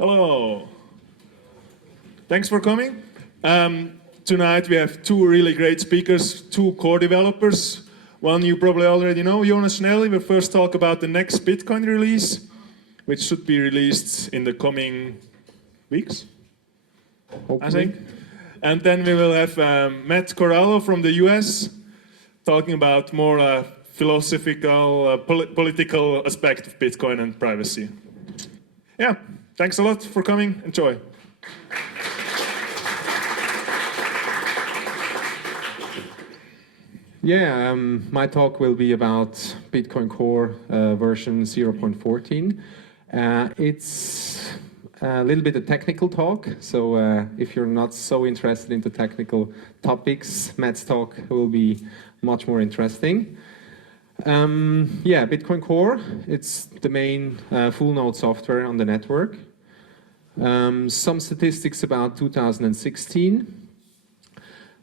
Hello. Thanks for coming. Tonight we have two really great speakers, two core developers. One you probably already know, Jonas Schnelli, will first talk about the next Bitcoin release, which should be released in the coming weeks, hopefully. I think. And then we will have Matt Corallo from the US talking about more philosophical, political aspect of Bitcoin and privacy. Yeah, thanks a lot for coming. Enjoy. Yeah, my talk will be about Bitcoin Core version 0.14. It's a little bit a technical talk, so if you're not so interested in the technical topics, Matt's talk will be much more interesting. Yeah, Bitcoin Core, it's the main full node software on the network. Some statistics about 2016.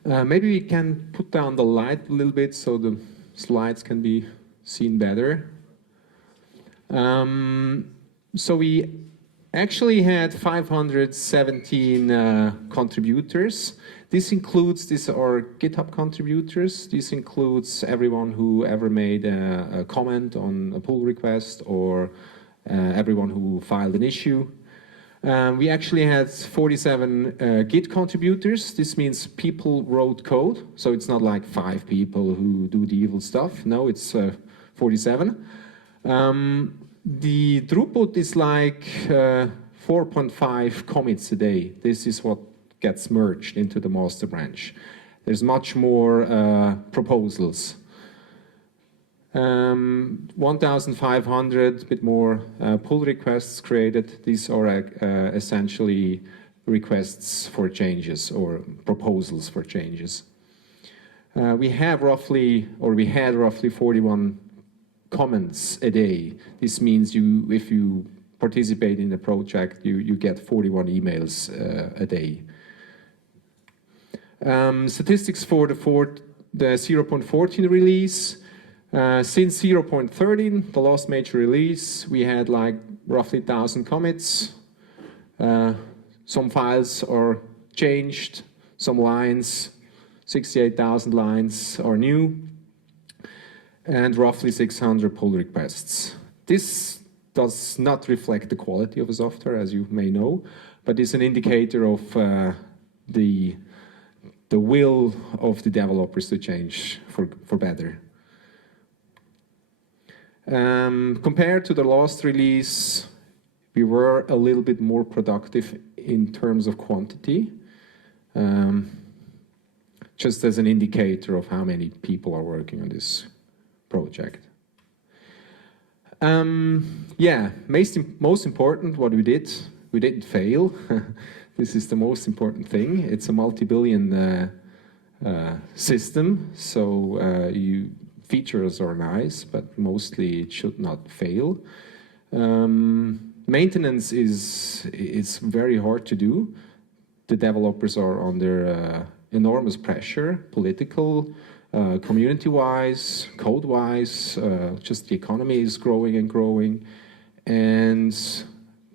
Maybe we can put down the light a little bit so the slides can be seen better. So we actually had 517 contributors. These are GitHub contributors. This includes everyone who ever made a comment on a pull request or everyone who filed an issue. We actually had 47 Git contributors. This means people wrote code, so it's not like 5 people who do the evil stuff. No, it's 47. The throughput is like 4.5 commits a day. This is what gets merged into the master branch. There's much more proposals. 1,500, a bit more pull requests created. These are essentially requests for changes or proposals for changes. We had roughly 41 comments a day. This means if you participate in the project, you get 41 emails a day. Statistics for the 0.14 release. Since 0.13, the last major release, we had like roughly 1,000 commits. Some files are changed, some lines, 68,000 lines are new, and roughly 600 pull requests. This does not reflect the quality of the software, as you may know, but it's an indicator of the will of the developers to change for better. Compared to the last release, we were a little bit more productive in terms of quantity, just as an indicator of how many people are working on this project. Yeah, most important, what we didn't fail. This is the most important thing. It's a multi-billion system, so features are nice, but mostly it should not fail. Maintenance is very hard to do. The developers are under enormous pressure, political, community-wise, code-wise. Just the economy is growing and growing.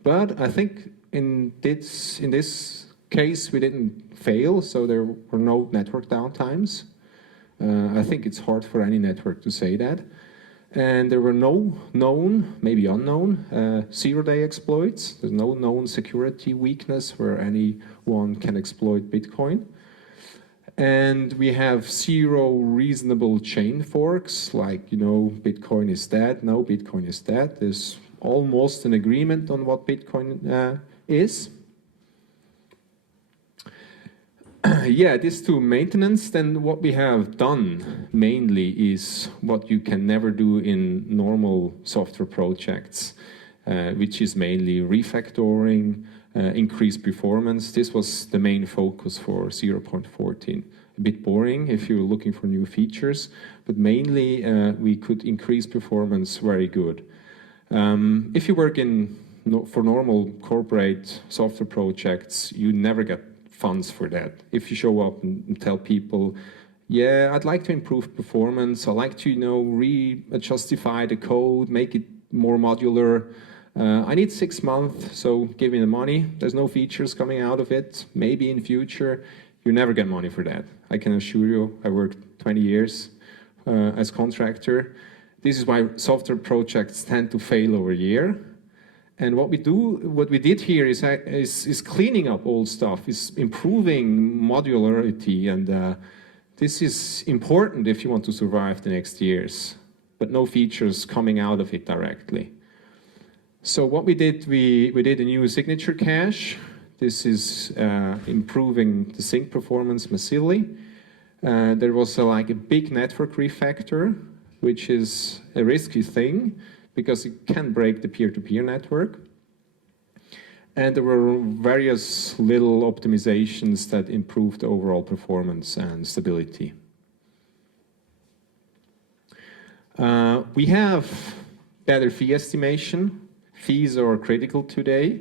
But I think in this case we didn't fail, so there were no network downtimes. I think it's hard for any network to say that. And there were no known, maybe unknown, zero-day exploits. There's no known security weakness where anyone can exploit Bitcoin. And we have 0 reasonable chain forks, like, Bitcoin is dead. No, Bitcoin is dead. There's almost an agreement on what Bitcoin is. Yeah, this to maintenance, then what we have done mainly is what you can never do in normal software projects, which is mainly refactoring, increased performance. This was the main focus for 0.14. A bit boring if you're looking for new features, but mainly we could increase performance very good. If you work for normal corporate software projects, you never get funds for that. If you show up and tell people, yeah, I'd like to improve performance, I'd like to, justify the code, make it more modular, I need 6 months, so give me the money. There's no features coming out of it. Maybe in future, you never get money for that. I can assure you, I worked 20 years as contractor. This is why software projects tend to fail over a year. And what we did here is cleaning up old stuff, is improving modularity, and this is important if you want to survive the next years, but no features coming out of it directly. So what we did a new signature cache. This is improving the sync performance massively. There was like a big network refactor, which is a risky thing because it can break the peer-to-peer network. And there were various little optimizations that improved overall performance and stability. We have better fee estimation. Fees are critical today.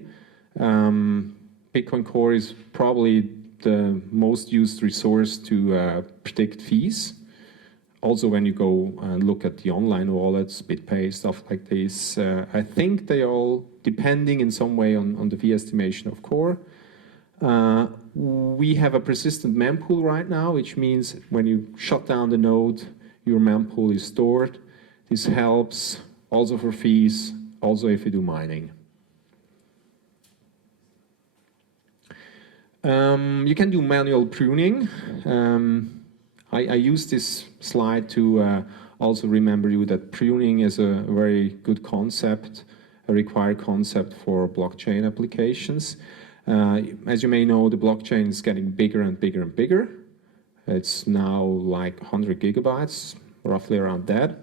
Bitcoin Core is probably the most used resource to predict fees. Also, when you go and look at the online wallets, BitPay, stuff like this, I think they all depending in some way on the fee estimation of Core. We have a persistent mempool right now, which means when you shut down the node, your mempool is stored. This helps also for fees, also if you do mining. You can do manual pruning. I use this slide to also remember you that pruning is a very good concept, a required concept for blockchain applications. As you may know, the blockchain is getting bigger and bigger and bigger. It's now like 100 gigabytes, roughly around that.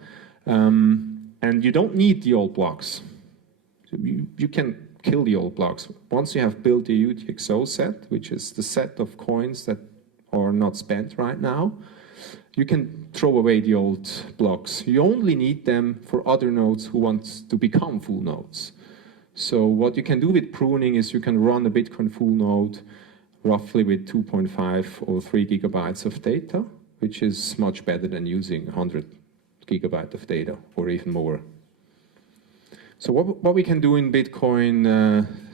And you don't need the old blocks. You can kill the old blocks. Once you have built the UTXO set, which is the set of coins that are not spent right now, you can throw away the old blocks. You only need them for other nodes who want to become full nodes. So what you can do with pruning is you can run a Bitcoin full node roughly with 2.5 or 3 gigabytes of data, which is much better than using 100 gigabytes of data or even more. So what we can do in Bitcoin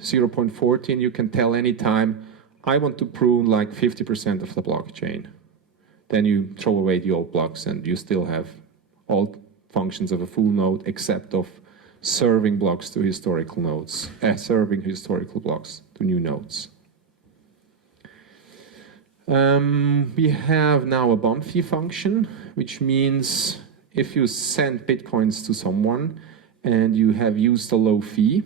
0.14, you can tell anytime, I want to prune like 50% of the blockchain. Then you throw away the old blocks and you still have all functions of a full node except of serving blocks to historical nodes, serving historical blocks to new nodes. We have now a bump fee function, which means if you send Bitcoins to someone and you have used a low fee,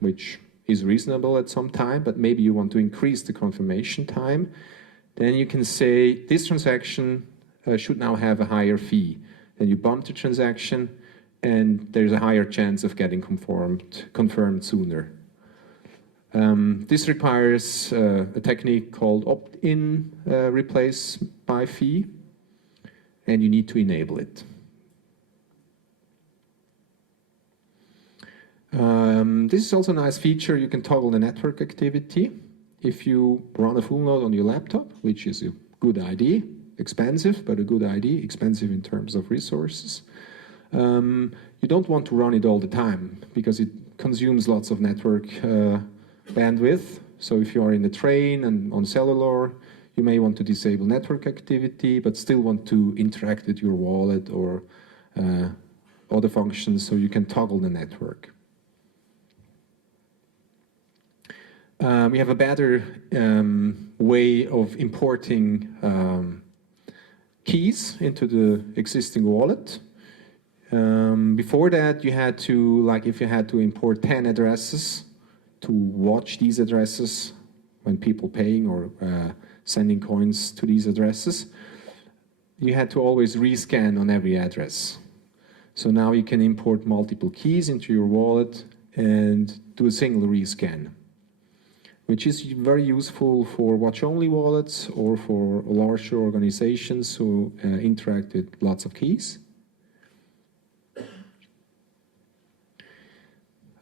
which is reasonable at some time, but maybe you want to increase the confirmation time, then you can say this transaction should now have a higher fee. Then you bump the transaction and there's a higher chance of getting confirmed sooner. This requires a technique called opt-in replace by fee, and you need to enable it. This is also a nice feature. You can toggle the network activity. If you run a full node on your laptop, which is a good idea, expensive, but a good idea, expensive in terms of resources, you don't want to run it all the time because it consumes lots of network bandwidth. So if you are in the train and on cellular, you may want to disable network activity, but still want to interact with your wallet or other functions, so you can toggle the network. We have a better way of importing keys into the existing wallet. Before that, you had to, like if you had to import 10 addresses to watch these addresses when people paying or sending coins to these addresses, you had to always rescan on every address. So now you can import multiple keys into your wallet and do a single rescan, which is very useful for watch-only wallets or for larger organizations who interact with lots of keys.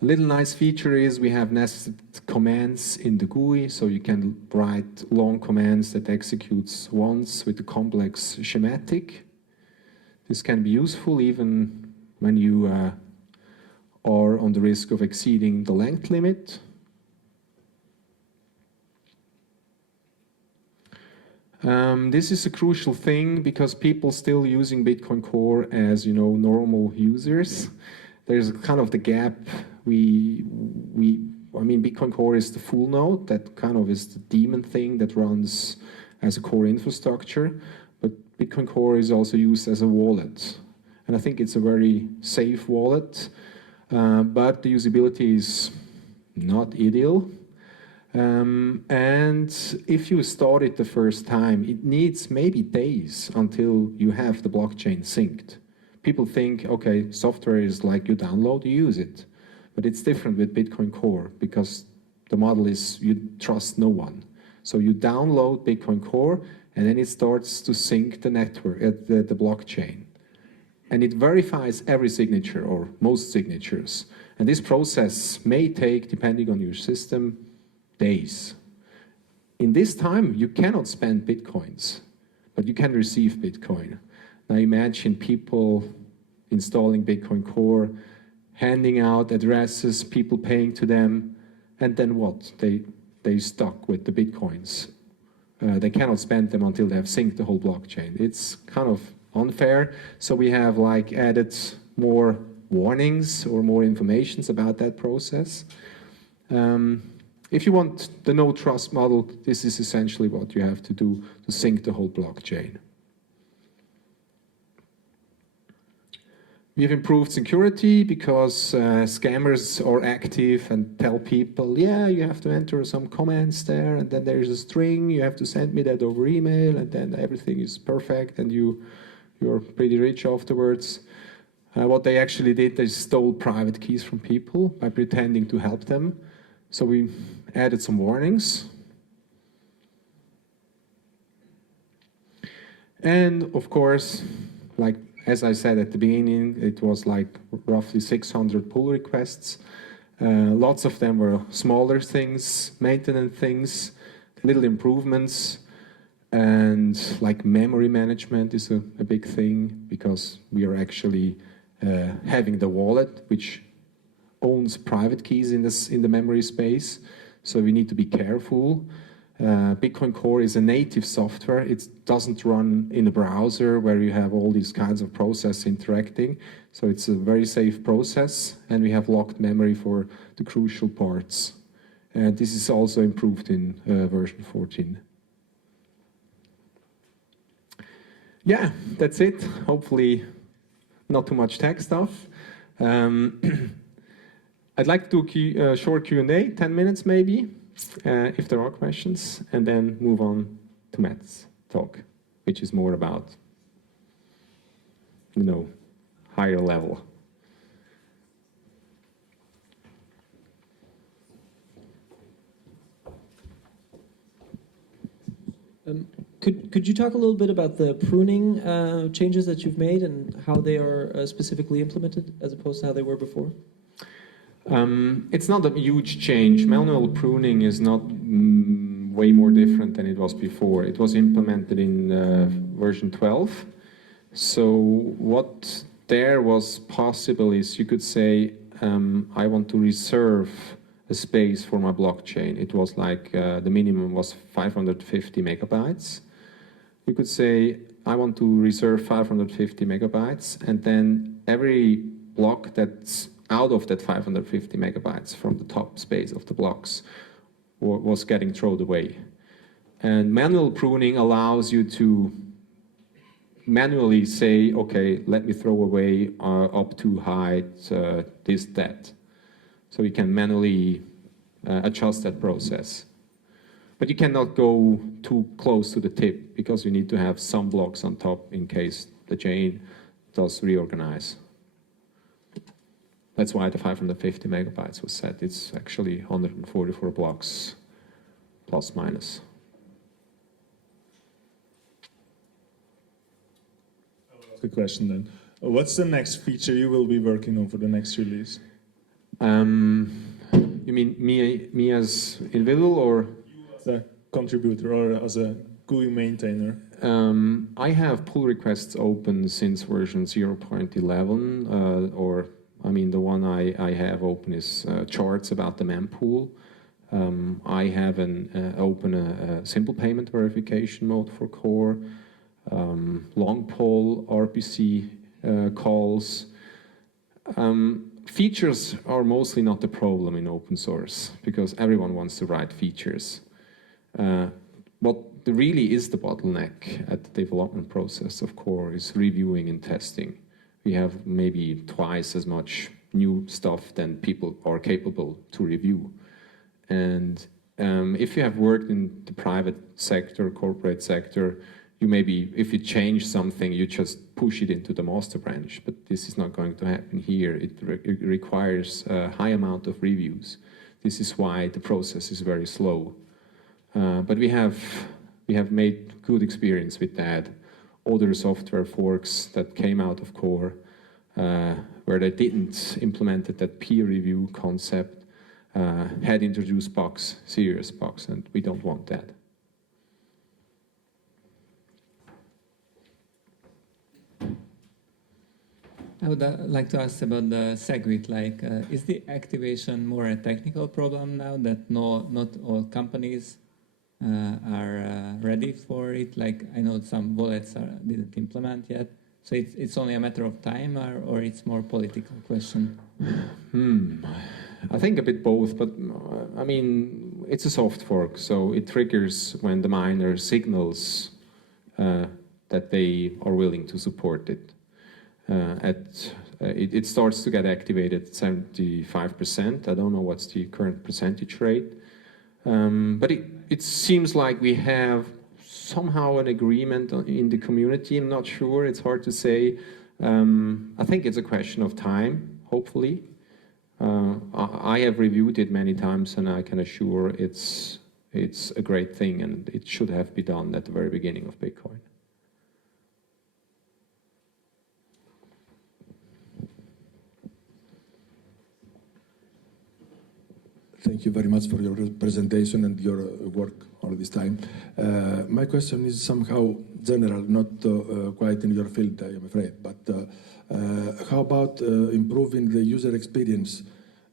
A little nice feature is we have nested commands in the GUI, so you can write long commands that executes once with a complex schematic. This can be useful even when you or on the risk of exceeding the length limit. This is a crucial thing because people still using Bitcoin Core as, normal users. There's kind of the gap. I mean, Bitcoin Core is the full node. That kind of is the daemon thing that runs as a core infrastructure. But Bitcoin Core is also used as a wallet. And I think it's a very safe wallet. But the usability is not ideal. And if you start it the first time, it needs maybe days until you have the blockchain synced. People think, okay, software is like you download, you use it. But it's different with Bitcoin Core because the model is you trust no one. So you download Bitcoin Core and then it starts to sync the network, the blockchain. And it verifies every signature or most signatures. And this process may take, depending on your system, days. In this time, you cannot spend Bitcoins, but you can receive Bitcoin. Now imagine people installing Bitcoin Core, handing out addresses, people paying to them, and then what? They stuck with the Bitcoins. They cannot spend them until they have synced the whole blockchain. It's kind of unfair, so we have added more warnings or more informations about that process. If you want the no trust model, this is essentially what you have to do to sync the whole blockchain. We've improved security because scammers are active and tell people, yeah, you have to enter some comments there, and then there's a string, you have to send me that over email, and then everything is perfect, and you're pretty rich afterwards. What they actually did, they stole private keys from people by pretending to help them. So we added some warnings. And of course, as I said at the beginning, it was roughly 600 pull requests. Lots of them were smaller things, maintenance things, little improvements, and memory management is a big thing because we are actually having the wallet, which owns private keys in the memory space, so we need to be careful. Bitcoin Core is a native software. It doesn't run in a browser where you have all these kinds of processes interacting. So it's a very safe process, and we have locked memory for the crucial parts. And this is also improved in version 14. Yeah, that's it. Hopefully not too much tech stuff. I'd like to do a short Q&A, 10 minutes maybe, if there are questions, and then move on to Matt's talk, which is more about, higher level. Could you talk a little bit about the pruning changes that you've made and how they are specifically implemented as opposed to how they were before? It's not a huge change. Manual pruning is not way more different than it was before. It was implemented in version 12. So what there was possible is you could say, I want to reserve a space for my blockchain. It was the minimum was 550 megabytes. You could say, I want to reserve 550 megabytes, and then every block that's out of that 550 megabytes from the top space of the blocks was getting thrown away. And manual pruning allows you to manually say, okay, let me throw away up to height, this, that. So you can manually adjust that process. But you cannot go too close to the tip because you need to have some blocks on top in case the chain does reorganize. That's why the 550 megabytes was set. It's actually 144 blocks, plus minus. Good question then. What's the next feature you will be working on for the next release? You mean me as individual or? You as a contributor or as a GUI maintainer? I have pull requests open since version 0.11 or I mean, the one I have open is charts about the mempool. I have open a simple payment verification mode for core, long poll RPC calls. Features are mostly not the problem in open source because everyone wants to write features. What really is the bottleneck at the development process of core is reviewing and testing. We have maybe twice as much new stuff than people are capable to review. And if you have worked in the private sector, corporate sector, you maybe, if you change something, you just push it into the master branch. But this is not going to happen here. It requires a high amount of reviews. This is why the process is very slow. But we have made good experience with that. Other software forks that came out of core, where they didn't implement that peer review concept, had introduced bugs, serious bugs, and we don't want that. I would like to ask about the SegWit. Like, is the activation more a technical problem now that not all companies are ready for it? Like, I know some wallets didn't implement yet. So it's only a matter of time, or it's more political question? I think a bit both, but I mean, it's a soft fork, so it triggers when the miner signals that they are willing to support it. It starts to get activated at 75%. I don't know what's the current percentage rate, but it seems like we have somehow an agreement in the community. I'm not sure, it's hard to say. I think it's a question of time, hopefully. I have reviewed it many times and I can assure it's a great thing and it should have been done at the very beginning of Bitcoin. Thank you very much for your presentation and your work all this time. My question is somehow general, not quite in your field, I am afraid, but how about improving the user experience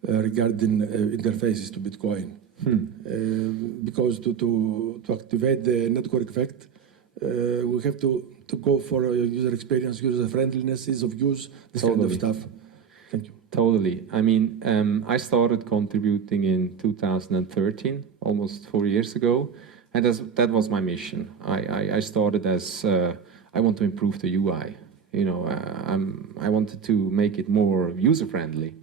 regarding interfaces to Bitcoin? Because to activate the network effect, we have to go for user experience, user friendliness, ease of use, this kind of stuff. Thank you. Totally. I mean, I started contributing in 2013, almost 4 years ago, and that was my mission. I started as I want to improve the UI. You know, I wanted to make it more user-friendly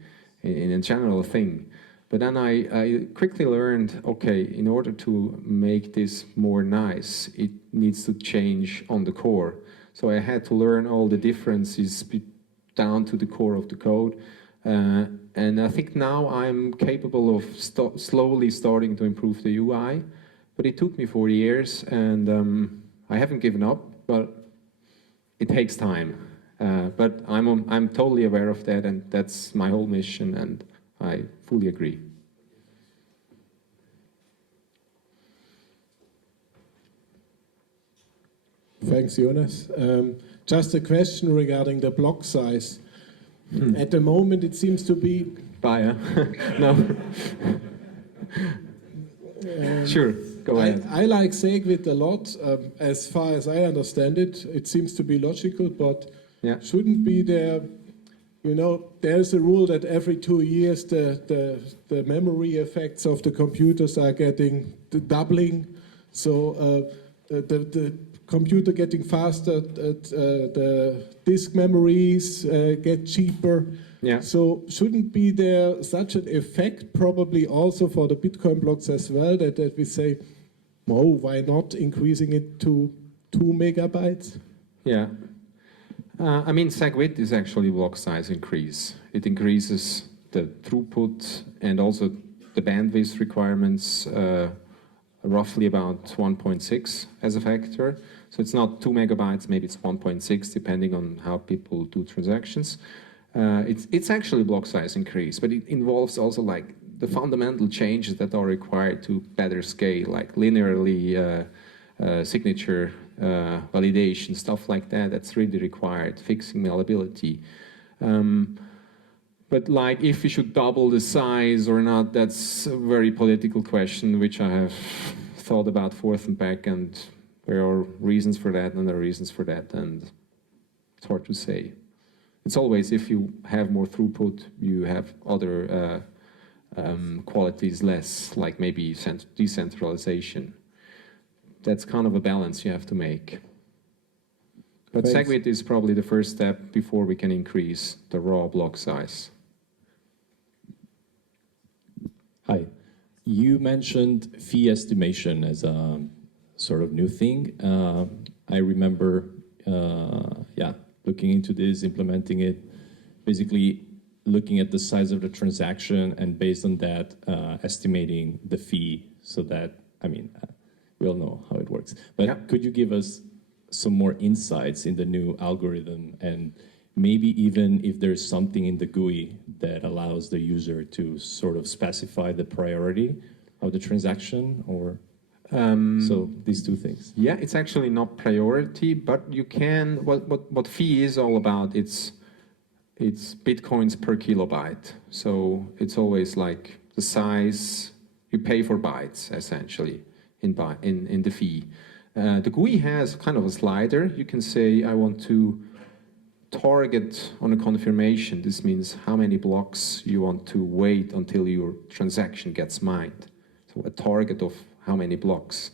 in a general thing. But then I quickly learned, okay, in order to make this more nice, it needs to change on the core. So I had to learn all the differences down to the core of the code. And I think now I'm capable of slowly starting to improve the UI. But it took me 4 years, and I haven't given up, but it takes time. But I'm totally aware of that, and that's my whole mission, and I fully agree. Thanks, Jonas. Just a question regarding the block size. At the moment, it seems to be... Bye, no. Sure, go ahead. I like SegWit a lot. As far as I understand it, it seems to be logical, but shouldn't be there... You know, there's a rule that every 2 years the memory effects of the computers are getting doubling. So the computer getting faster, the disk memories get cheaper. Yeah. So shouldn't be there such an effect probably also for the Bitcoin blocks as well that we say, oh, why not increasing it to 2 megabytes? Yeah. I mean, SegWit is actually block size increase. It increases the throughput and also the bandwidth requirements roughly about 1.6 as a factor. So it's not 2 megabytes, maybe it's 1.6, depending on how people do transactions. It's actually block size increase, but it involves also like the fundamental changes that are required to better scale, like linearly signature validation, stuff like that. That's really required, fixing malleability. But like, if we should double the size or not, that's a very political question, which I have thought about forth and back, and there are reasons for that and there are reasons for that, and it's hard to say. It's always, if you have more throughput, you have other qualities less, like maybe decentralization. That's kind of a balance you have to make. But Thanks. SegWit is probably the first step before we can increase the raw block size. Hi. You mentioned fee estimation as a sort of new thing. I remember, looking into this, implementing it, basically looking at the size of the transaction and based on that, estimating the fee so that, we all know how it works. But could you give us some more insights in the new algorithm, and maybe even if there's something in the GUI that allows the user to sort of specify the priority of the transaction, or so these two things. Yeah, it's actually not priority, but you can, what fee is all about, it's bitcoins per kilobyte. So it's always like the size, you pay for bytes essentially in the fee. The GUI has kind of a slider. You can say, I want to target on a confirmation. This means how many blocks you want to wait until your transaction gets mined. So a target of how many blocks.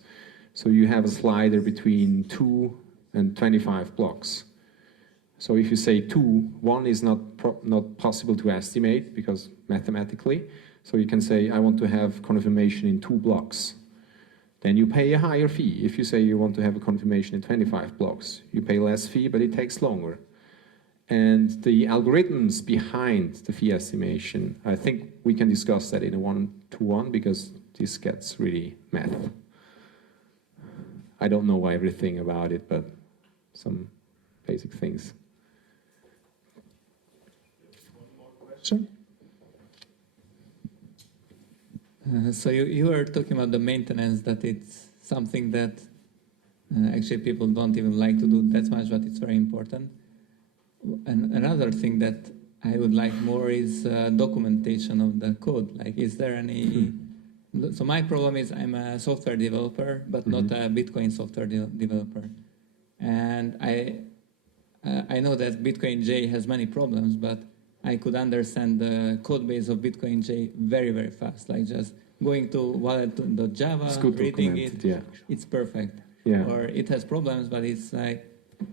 So you have a slider between 2 and 25 blocks. So if you say 2, 1 is not possible to estimate because mathematically. So you can say, I want to have confirmation in 2 blocks. Then you pay a higher fee. If you say you want to have a confirmation in 25 blocks, you pay less fee, but it takes longer. And the algorithms behind the fee estimation, I think we can discuss that in a one-to-one because this gets really math. I don't know everything about it, but some basic things. One more question? So you were talking about the maintenance, that it's something that actually people don't even like to do that much, but it's very important. And another thing that I would like more is documentation of the code. Like, is there any... So my problem is I'm a software developer, but not a Bitcoin software developer. And I know that Bitcoin J has many problems, but I could understand the code base of Bitcoin J very, very fast. Like just going to wallet.java, reading it, yeah. It's perfect. Yeah. Or it has problems, but it's like,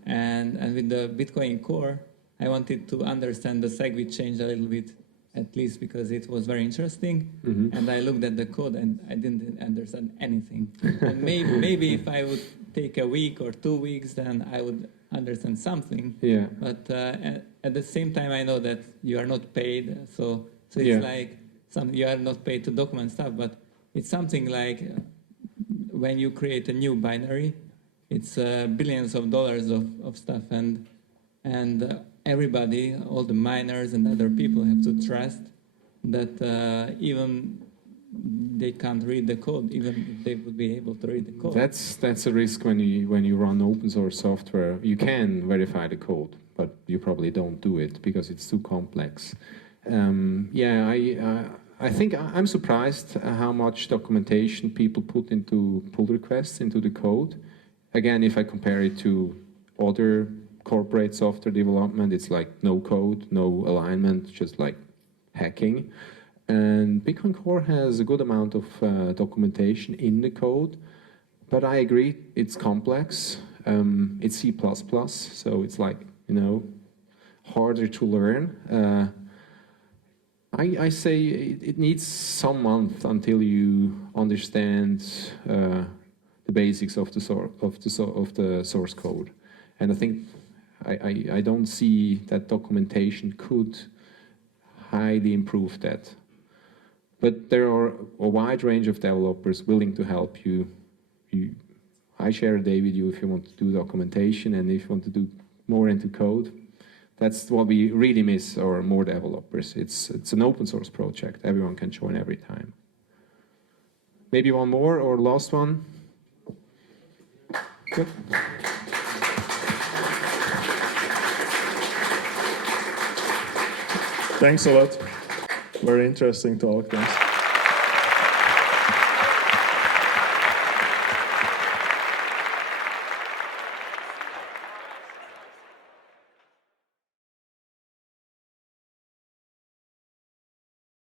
and with the Bitcoin core, I wanted to understand the SegWit change a little bit, at least because it was very interesting. And I looked at the code and I didn't understand anything. And maybe if I would take a week or 2 weeks, then I would understand something. Yeah. But at the same time, I know that you are not paid, so it's Yeah. like you are not paid to document stuff. But it's something like when you create a new binary, it's billions of dollars of stuff, and everybody, all the miners and other people, have to trust that even they can't read the code, even if they would be able to read the code. That's a risk when you run open source software. You can verify the code, but you probably don't do it because it's too complex. I think I'm surprised how much documentation people put into pull requests into the code. Again, if I compare it to other corporate software development, it's like no code, no alignment, just like hacking. And Bitcoin Core has a good amount of documentation in the code, but I agree, it's complex. It's C++, so it's like, harder to learn. I say it needs some month until you understand the basics of the source code. And I think I don't see that documentation could highly improve that. But there are a wide range of developers willing to help you. I share a day with you if you want to do documentation, and if you want to do more into code. That's what we really miss, or more developers. It's an open source project. Everyone can join every time. Maybe one more or last one? Good. Thanks a lot. Very interesting talk. Thanks.